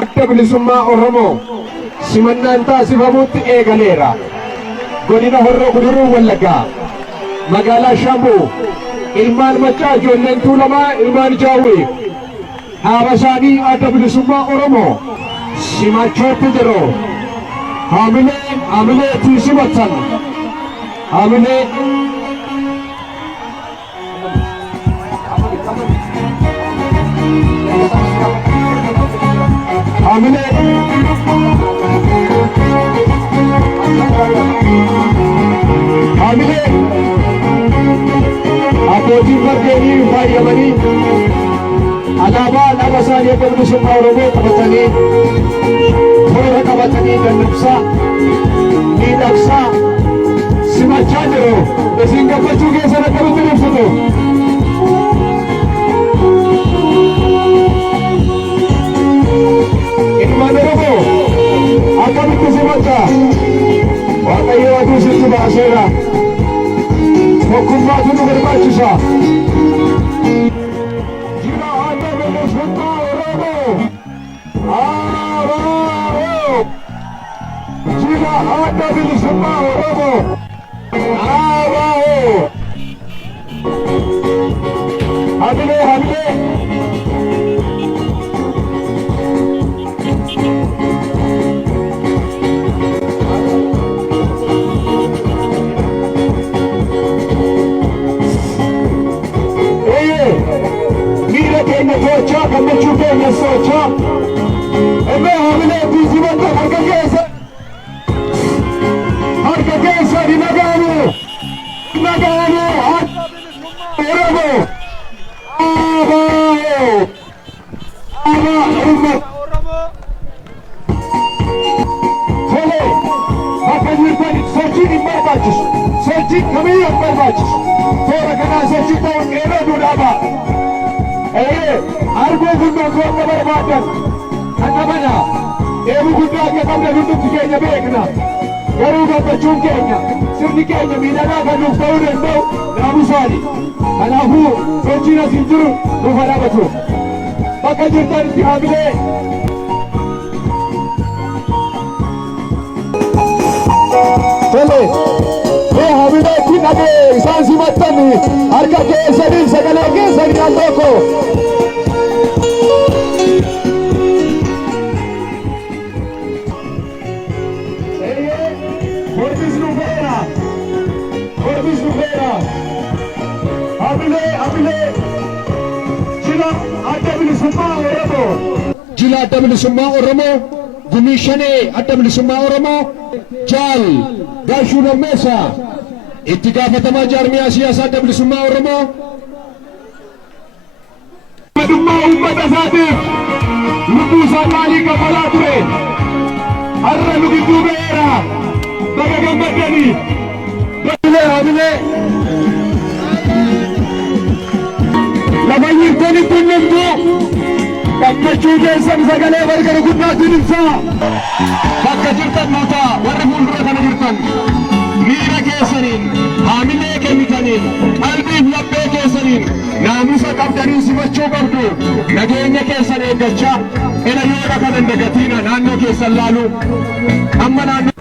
Adda bilisummaa Oromoo simannaan taasifamutti eegaleera. Godina Horroo Guduruu Wallaggaa magaalaa Shaambuu ilmaan Maccaa ijoolleen Tuulamaa ilmaan Jaawii haaba isaanii adda bilisummaa Oromoo simachuutti jiru. Haamilee tiisimatan haamilee abbootiin fardeenii faayamanii alaabaa lama isaanii adda bilisummaa Oromoo qabatanii toora qabatanii dannabsaa miidhagsaa simachaa jiru. Isin gammachuu keessan akkamitti ibsitu? Ilmaan Oromoo akkamitti simachaa? Waaqayyo aduu sitti baaseera. Tokkummaatu nu barbaachisa. Jira adda bilisummaa Oromoo. ABO. Jira adda bilisummaa Oromoo. ABO. Hamilee. Socha gammachuu keenya socha ebe haamilee tiisimata harka keessa ni nagaanu Oromoo ABO tole bakka jirtan sochiin hin barbaachisu. Sochiin kamiyyuu hin barbaachisu. Toora kanaa sochii ta'uun dheeroo duudhaabaa. Argo guddaa koota barbaadan akka mana eebuu guddaa akka qabne hundumti keenya beekna. Garuu gammachuun keenya sirni keenya miidhagaa kan nuuf ta'uu danda'u naamusaani. Kanaafuu sochiin asiin jiru nuuf dhabatu. Bakka jirtanitti haamilee tole haamileetti dhagee isaan simattan harka keessanii sagalee keessanii al tokko. Jila adda bilisummaa Oromoo gumishanee adda bilisummaa Oromoo jaal gaashuu lammeessaa itti gaafatamaa jaarmiyaa siyaasaa adda bilisummaa Oromoo madummaa uummata isaatiif lubbuu isaa maalii kafalaa ture har'a nu gidduu ba'eera. Baga gammadanii haamilee lafa jirtani kunnamtuu gammachuu keessan sagalee bargara guddaatiin ibsaa. Bakka jirtan nutaa warri fuuldura kana jirtan miira keessaniin haamilee kennitaniin qalbiif laphee keessaniin naamusa qabdanii simachuu qabdu. Nageenya keessan eeggachaa ila yoora kana hin dagatiina naannoo keessan laaluu amma naannoo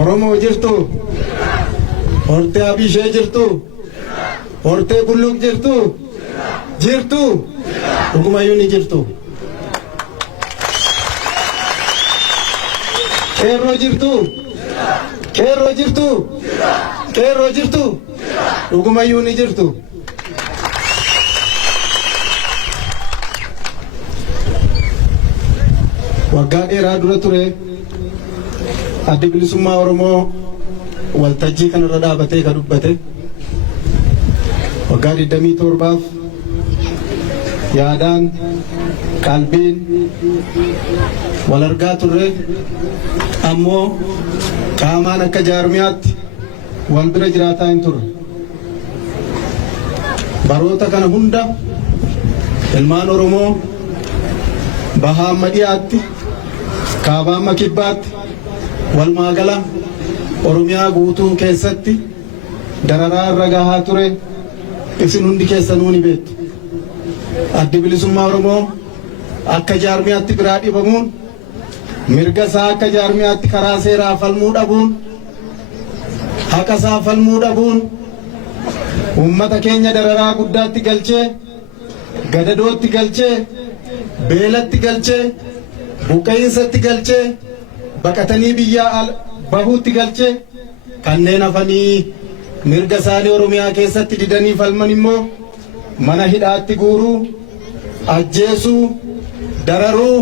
Oromoo jirtu hortee abishee jirtu hortee bulluq jirtu dhugumayyuu ni jirtu. Qeerroo jirtu dhugumayyuu ni jirtu. Waggaa dheeraa dura ture addi bilisummaa Oromoo waltajjii kanarra dhaabatee ka dubbate waggaa 27 yaadaan qalbiin wal argaa turre ammoo qaamaan akka jaarmiyaatti wal bira jiraataa hin turre. Baroota kana hunda ilmaan Oromoo bahaa madhiyaatti kaabaa makibbaatti walmaagala Oromiyaa guutuu keessatti dararaa irra gahaa ture isin hundi keessanuu ni beektu. Addi bilisummaa Oromoo akka jaarmiyaatti biraa dhibamuun mirga isaa akka jaarmiyaatti karaa seeraa falmuu dhabuun haqa isaa falmuu dhabuun uummata keenya dararaa guddaatti galchee gadadootti galchee beelatti galchee buqqa'insatti galchee baqatanii biyyaa bahuutti galchee kanneen hafanii mirga isaanii Oromiyaa keessatti didanii falman immoo mana hidhaatti guuruu ajjeesuu dararuu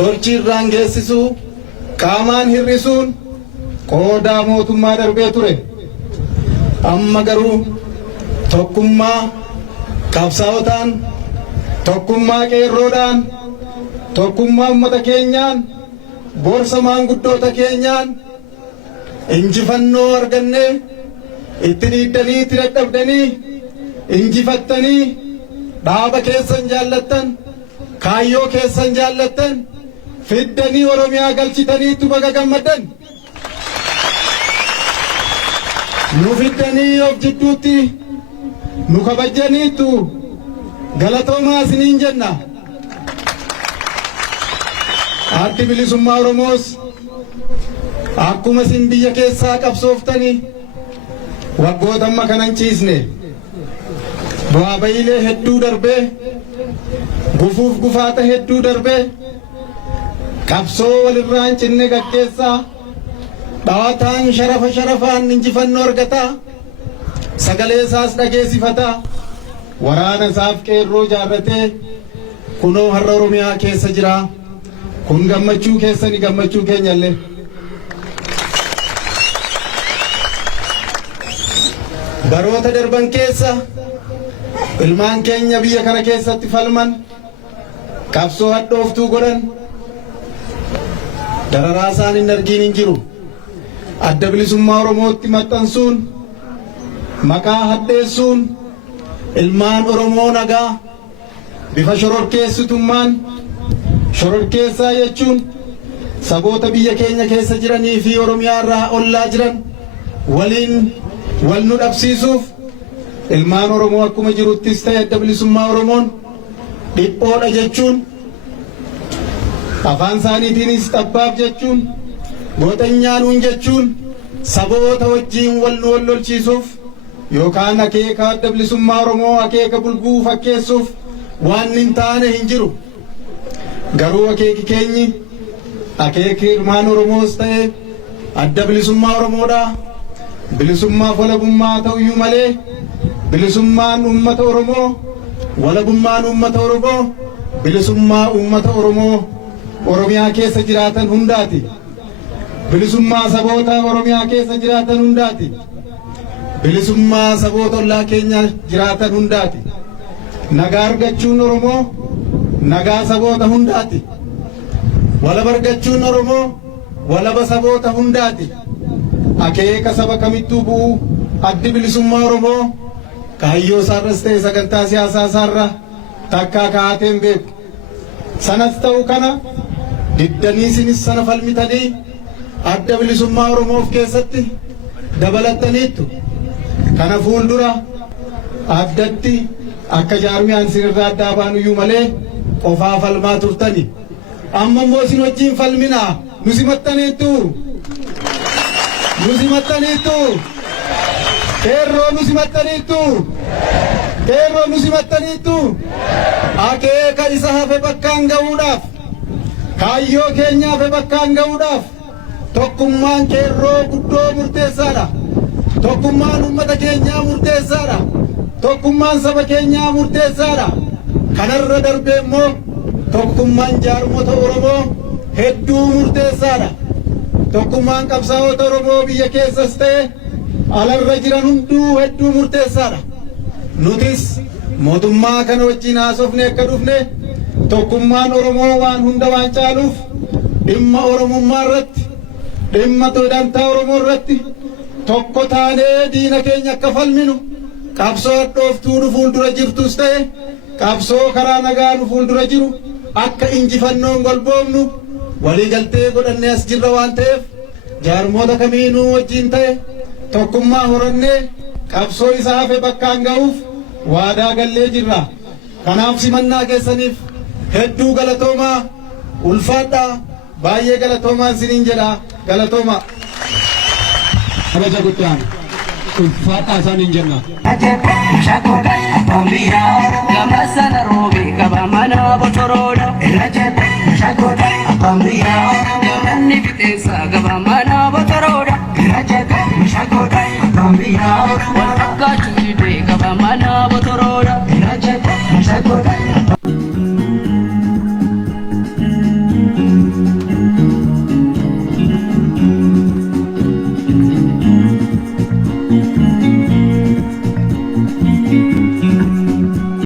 torchii irraan geessisuu qaamaan hir'isuun qoodaa mootummaa darbee ture. Amma garuu tokkummaa qabsaa'otaan tokkummaa qeerroodhaan tokkummaa uummata keenyaan gorsa maanguddoota keenyaan injifannoo argannee itti dhiiddanii itti dadhabdanii injifattanii dhaaba keessan jaallattan kaayyoo keessan jaallattan fiddanii Oromiyaa galchitaniitu baga gammaddan. Nu fiddanii of jidduutti nu kabajaniitu galatoomaa isiniin jenna. Addi bilisummaa Oromoos akkuma isin biyya keessaa qabsooftanii waggoota amma kana hin ciisne bu'aa ba'iilee hedduu darbee gufuuf gufaata hedduu darbee qabsoo walirraa hin cinne gaggeessaa dhawataan sharafaan injifannoo argataa sagalee isaas dhageessifataa waraana isaaf qeerroo jaarratee kunoo har'a Oromiyaa keessa jira. Kun gammachuu keessani gammachuu keenyallee. Baroota darban keessa ilmaan keenya biyya kana keessatti falman qabsoo hadhooftuu godhan dararaa isaan hin argiin hin jiru. Adda bilisummaa Oromootti maxxansuun maqaa hadheessuun ilmaan Oromoo nagaa bifa shororkeessitummaan shororkeessaa jechuun saboota biyya keenya keessa jiranii fi Oromiyaa irraa ollaa jiran waliin wal nu dhabsiisuuf ilmaan Oromoo akkuma jiruttis ta'e adda bilisummaa Oromoon dhiphoodha jechuun afaan isaaniitiinis xabbaaf jechuun gooxanyaanuun jechuun saboota wajjiin wal nu wal lolchiisuuf yookaan akeeka adda bilisummaa Oromoo akeeka bulbuu fakkeessuuf waan hin taane hin jiru. Garuu akeeki keenyi akeeki ilmaan Oromoos ta'e adda bilisummaa Oromoodha. Bilisummaaf walabummaa ta'uyyuu malee bilisummaan uummata Oromoo walabummaan uummata Oromoo bilisummaa uummata Oromoo Oromiyaa keessa jiraatan hundaati. Bilisummaa saboota Oromiyaa keessa jiraatan hundaati. Bilisummaa saboota ollaa keenya jiraatan hundaati. Nagaa argachuun Oromoo nagaa saboota hundaati. Walaba argachuun Oromoo walaba saboota hundaati. Akeeka saba kamittuu bu'u addi bilisummaa Oromoo kaayyoo isaarras ta'e sagantaa siyaasaa isaarra takkaa kaa'ateen beeku. Sanas ta'u kana diddanii isinis sana falmitanii adda bilisummaa Oromoof keessatti dabalattaniittu. Kana fuuldura addatti akka jaarmiyaan sirraa addaa baanuyyuu malee qofaa falmaa turtani. Amma immoo isin wajjin falminaa nu simattaniittu. Nu simattaniittu. Qeerroo nu simattaniittu. Qeerroo nu simattaniittu. Akeeka isa hafe bakkaan ga'uudhaaf kaayyoo keenya hafe bakkaan ga'uudhaaf tokkummaan qeerroo guddoo murteessaadha. Tokkummaan uummata keenyaa murteessaadha. Tokkummaan saba keenyaa murteessaadha. Kanarra darbee immoo tokkummaan jaarmota Oromoo hedduu murteessaadha. Tokkummaan qabsaa'ota Oromoo biyya keessas ta'e alarra jiran hunduu hedduu murteessaadha. Nutis mootummaa kana wajjin haasofne akka dhufne tokkummaan Oromoo waan hunda waan caaluuf dhimma Oromummaa irratti dhimma dantaa Oromoo irratti tokko taanee diina keenya akka falminu qabsoo hadhooftuu nu fuuldura jirtus ta'e qabsoo karaa nagaa nu fuuldura jiru akka injifannoon golboomnu walii galtee godhannee as jirra waan ta'eef jaarmoota kamiinuu wajjin ta'e tokkummaa horannee qabsoo isaa hafe bakkaan ga'uuf waadaa gallee jirra. Kanaaf simannaa keessaniif hedduu galatoomaa ulfaadhaa baay'ee galatoomaa isiniin jedha galatoomaa. Kabaja guddaan ulfaadhaa isaaniin jenna. Gamasana roobee qaba mana botoroodha. Gamanni fixeensa qaba mana botoroodha.